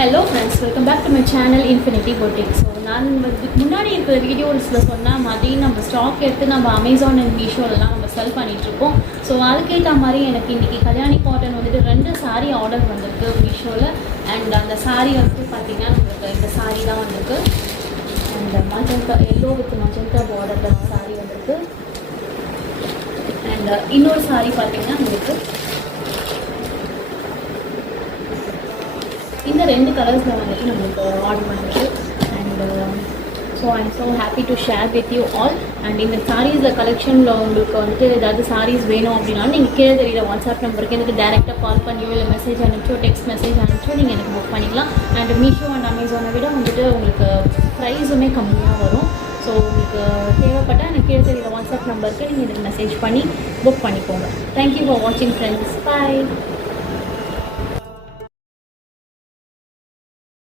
Hello friends, welcome back to my channel Infinity Boutique. So நான் இதுக்கு முன்னாடி இருக்கிற வீடியோஸில் சொன்ன மாதிரி நம்ம ஸ்டாக் எடுத்து நம்ம அமேசான் அண்ட் மீஷோலலாம் நம்ம செல் பண்ணிகிட்ருக்கோம். ஸோ அதுக்கேற்ற மாதிரி எனக்கு இன்றைக்கி கல்யாணி காட்டன் வந்துட்டு 2 சாரீ ஆர்டர் வந்திருக்கு மீஷோவில். அண்ட் அந்த சாரீ வந்து பார்த்திங்கன்னா நம்மளுக்கு இந்த சாரீ தான் வந்திருக்கு. And magenta yellow with magenta பார்டரில் சாரீ வந்திருக்கு. அண்ட் இன்னொரு சாரீ பார்த்திங்கன்னா உங்களுக்கு இந்த 2 கலர்ஸில் வந்துட்டு நம்மளுக்கு ஆர்டர் பண்ணிருக்கு. And so I'm so happy to share with you all. And இந்த சாரீஸில் கலெக்ஷனில் உங்களுக்கு வந்துட்டு ஏதாவது சாரீஸ் வேணும் அப்படின்னாலும் நீங்கள் கீழே தெரியுற வாட்ஸ்அப் நம்பருக்கு எனக்கு டேரெக்டாக கால் பண்ணியோ இல்லை மெசேஜ் அனுப்பிச்சோ டெக்ஸ்ட் மெசேஜ் அனுப்பிச்சோ நீங்கள் எனக்கு புக் பண்ணிக்கலாம். அண்ட் மீஷோ அண்ட் அமேசானை விட வந்துட்டு உங்களுக்கு ப்ரைஸுமே கம்மியாக வரும். ஸோ உங்களுக்கு தேவைப்பட்டால் எனக்கு கீழே தெரியுற வாட்ஸ்அப் நம்பருக்கு நீங்கள் எனக்கு மெசேஜ் பண்ணி புக் பண்ணிக்கோங்க. தேங்க்யூ ஃபார் வாட்சிங் ஃப்ரெண்ட்ஸ். பாய்.